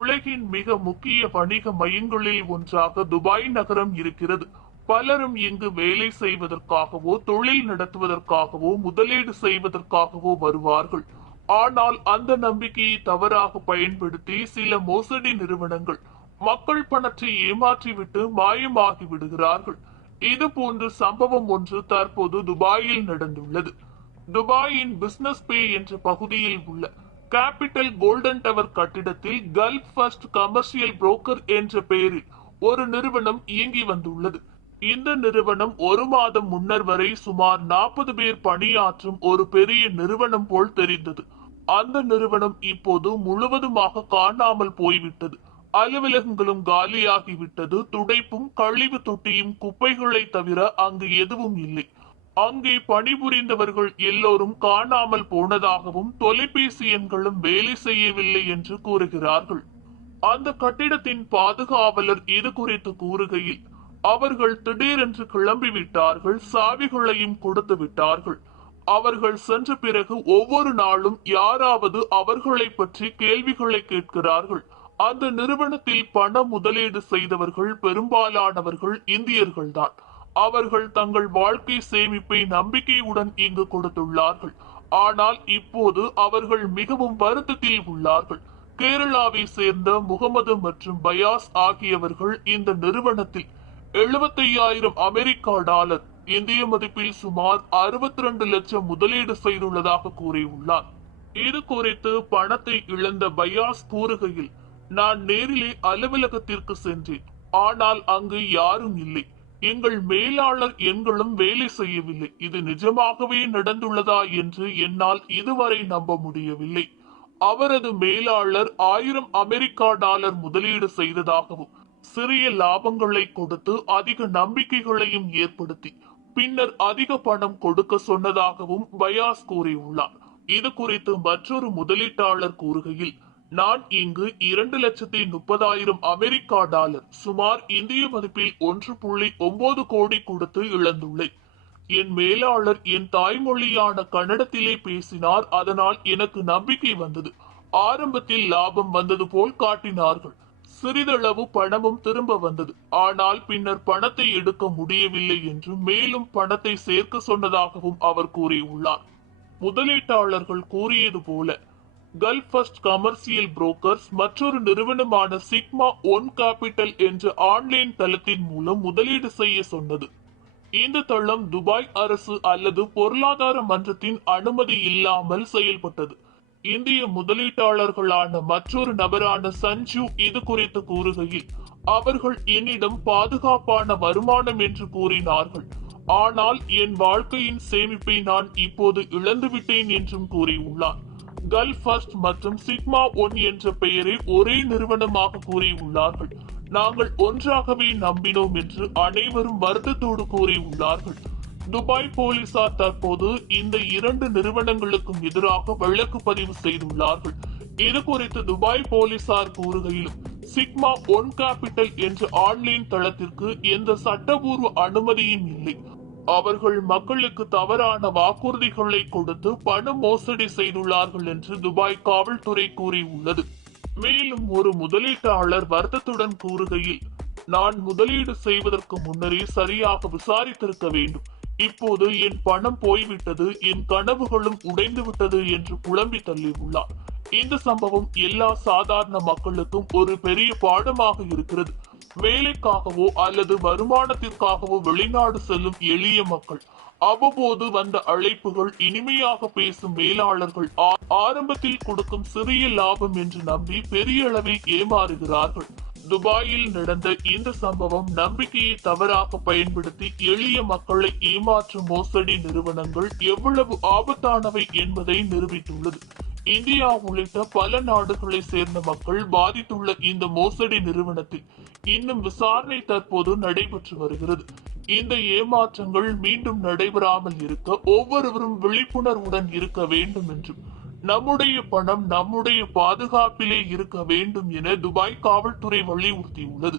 உலகின் மிக முக்கிய வணிக மையங்களில் ஒன்றாக துபாய் நகரம் இருக்கிறது. பலரும் இங்கு வேலை செய்வதற்காகவோ தொழில் நடத்துவதற்காகவோ முதலீடு செய்வதற்காகவோ வருவார்கள். ஆனால் அந்த நம்பிக்கையை தவறாக பயன்படுத்தி சில மோசடி நிறுவனங்கள் மக்கள் பணத்தை ஏமாற்றிவிட்டு மாயமாகி விடுகிறார்கள். இது போன்ற சம்பவம் ஒன்று தற்போது துபாயில் நடந்துள்ளது. துபாயின் பிசினஸ் பே என்ற பகுதியில் உள்ள கேபிட்டல் கோல்டன் டவர் கட்டிடத்தில் கல்ஃப் ஃபர்ஸ்ட் கமர்ஷியல் புரோக்கர் என்ற பெயரில் ஒரு நிறுவனம் இயங்கி வந்துள்ளது. இந்த நிறுவனம் ஒரு மாதம் முன்னர் வரை சுமார் 40 பேர் பணியாற்றும் ஒரு பெரிய நிறுவனம் போல் தெரிந்தது. அந்த நிறுவனம் இப்போது முழுவதுமாக காணாமல் போய்விட்டது. அலுவலகங்களும் காலியாகிவிட்டது. துடைப்பும் கழிவு தொட்டியும் குப்பைகளை தவிர அங்கு எதுவும் இல்லை. அங்கே பணிபுரிந்தவர்கள் எல்லோரும் காணாமல் போனதாகவும் தொலைபேசி எண்களும் வேலை செய்யவில்லை என்று கூறுகிறார்கள். அந்த கட்டிடத்தின் பாதுகாவலர் இது குறித்து கூறுகையில், அவர்கள் திடீரென்று கிளம்பிவிட்டார்கள், சாவிகளையும் கொடுத்து விட்டார்கள். அவர்கள் சென்ற பிறகு ஒவ்வொரு நாளும் யாராவது அவர்களை பற்றி கேள்விகளை கேட்கிறார்கள். அந்த நிறுவனத்தில் பண முதலீடு செய்தவர்கள் பெரும்பாலானவர்கள் இந்தியர்கள்தான். அவர்கள் தங்கள் வாழ்க்கை சேமிப்பை நம்பிக்கையுடன் இங்கு கொடுத்துள்ளார்கள். ஆனால் இப்போது அவர்கள் மிகவும் வருத்தத்தில் உள்ளார்கள். கேரளாவை சேர்ந்த முகமது மற்றும் பயாஸ் ஆகியவர்கள் இந்த நிறுவனத்தில் 75,000 அமெரிக்கா டாலர், இந்திய மதிப்பில் சுமார் 62 லட்சம் முதலீடு செய்துள்ளதாக கூறியுள்ளார். இது குறித்து பணத்தை இழந்த பயாஸ் கூறுகையில், நான் நேரிலே அலுவலகத்திற்கு சென்றேன். ஆனால் அங்கு யாரும் இல்லை. எங்கள் மேலாளர் எண்களும் வேலை செய்யவில்லை. இது நிஜமாகவே நடந்துள்ளதா என்று என்னால் இதுவரை நம்ப முடியவில்லை. அவரது மேலாளர் 1000 அமெரிக்கா டாலர் முதலீடு செய்ததாகவும் சிறிய லாபங்களை கொடுத்து அதிக நம்பிக்கைகளையும் ஏற்படுத்தி பின்னர் அதிக பணம் கொடுக்க சொன்னதாகவும் பயாஸ் கூறியுள்ளார். இது குறித்து மற்றொரு முதலீட்டாளர் கூறுகையில், நான் இங்கு 2,30,000 அமெரிக்கா டாலர், சுமார் இந்திய மதிப்பில் 1.9 கோடி கொடுத்து இழந்துள்ளேன். என் மேலாளர் என் தாய்மொழியான கன்னடத்திலே பேசினார். அதனால் எனக்கு நம்பிக்கை வந்தது. ஆரம்பத்தில் லாபம் வந்தது போல் காட்டினார்கள். சிறிதளவு பணமும் திரும்ப வந்தது. ஆனால் பின்னர் பணத்தை எடுக்க முடியவில்லை என்று மேலும் பணத்தை சேர்க்க சொன்னதாகவும் அவர் கூறியுள்ளார். முதலீட்டாளர்கள் கூறியது போல கல்ஃப் ஃபர்ஸ்ட் கமர்ஷியல் புரோக்கர்ஸ் மற்றொரு நிறுவனமான சிக்மா ஒன் கேபிட்டல் என்ற ஆன்லைன் தளத்தின் மூலம் முதலீடு செய்ய சொன்னது. இந்த தளம் துபாய் அரசு அல்லது பொருளாதார மன்றத்தின் அனுமதி இல்லாமல் செயல்பட்டது. இந்திய முதலீட்டாளர்களான மற்றொரு நபரான சஞ்சு இது குறித்து கூறுகையில், அவர்கள் என்னிடம் பாதுகாப்பான வருமானம் என்று கூறினார்கள். ஆனால் என் வாழ்க்கையின் சேமிப்பை நான் இப்போது இழந்துவிட்டேன் என்றும் கூறியுள்ளார். கல்ஃப் ஃபர்ஸ்ட் மற்றும் சிக்மா ஒன் என்ற பெயரை ஒரே நிறுவனமாக கூறியுள்ளார்கள். நாங்கள் ஒன்றாகவே நம்பினோம் என்று அனைவரும் வருத்தத்தோடு கூறியுள்ளார்கள். துபாய் போலீசார் தற்போது இந்த 2 நிறுவனங்களுக்கும் எதிராக வழக்கு பதிவு செய்துள்ளார்கள். இது குறித்து துபாய் போலீசார் கூறுகையிலும், சிக்மா ஒன் கேபிட்டல் என்ற ஆன்லைன் தளத்திற்கு எந்த சட்டபூர்வ அனுமதியும் இல்லை. அவர்கள் மக்களுக்கு தவறான வாக்குறுதிகளை கொடுத்து பண மோசடி செய்துள்ளார்கள் என்று துபாய் காவல்துறை கூறியுள்ளது. மேலும் ஒரு முதலீட்டாளர் வருத்தத்துடன் கூறுகையில், நான் முதலீடு செய்வதற்கு முன்னரே சரியாக விசாரித்திருக்க வேண்டும். இப்போது என் பணம் போய்விட்டது, என் கனவுகளும் உடைந்து விட்டது என்று புலம்பி தள்ளியுள்ளார். இந்த சம்பவம் எல்லா சாதாரண மக்களுக்கும் ஒரு பெரிய பாடமாக இருக்கிறது. வேலைக்காகவோ அல்லது வருமானத்திற்காகவோ வெளிநாடு செல்லும் எளிய மக்கள், அவ்வப்போது வந்த அழைப்புகள், இனிமையாக பேசும் மேலாளர்கள் ஆரம்பத்தில் கொடுக்கும் சிறிய லாபம் என்று நம்பி பெரிய அளவில் ஏமாறுகிறார்கள். துபாயில் நடந்த இந்த சம்பவம் நம்பிக்கையை தவறாக பயன்படுத்தி எளிய மக்களை ஏமாற்றும் மோசடி நிறுவனங்கள் எவ்வளவு ஆபத்தானவை என்பதை நிரூபித்துள்ளது. இந்தியா உள்ளிட்ட பல நாடுகளை சேர்ந்த மக்கள் பாதித்துள்ள இந்த மோசடி நிறுவனத்தில் இன்னும் விசாரணை தற்போது நடைபெற்று வருகிறது. இந்த ஏமாற்றங்கள் மீண்டும் நடைபெறாமல் இருக்க ஒவ்வொருவரும் விழிப்புணர்வுடன் இருக்க வேண்டும் என்றும், நம்முடைய பணம் நம்முடைய பாதுகாப்பிலே இருக்க வேண்டும் என துபாய் காவல்துறை வலியுறுத்தியுள்ளது.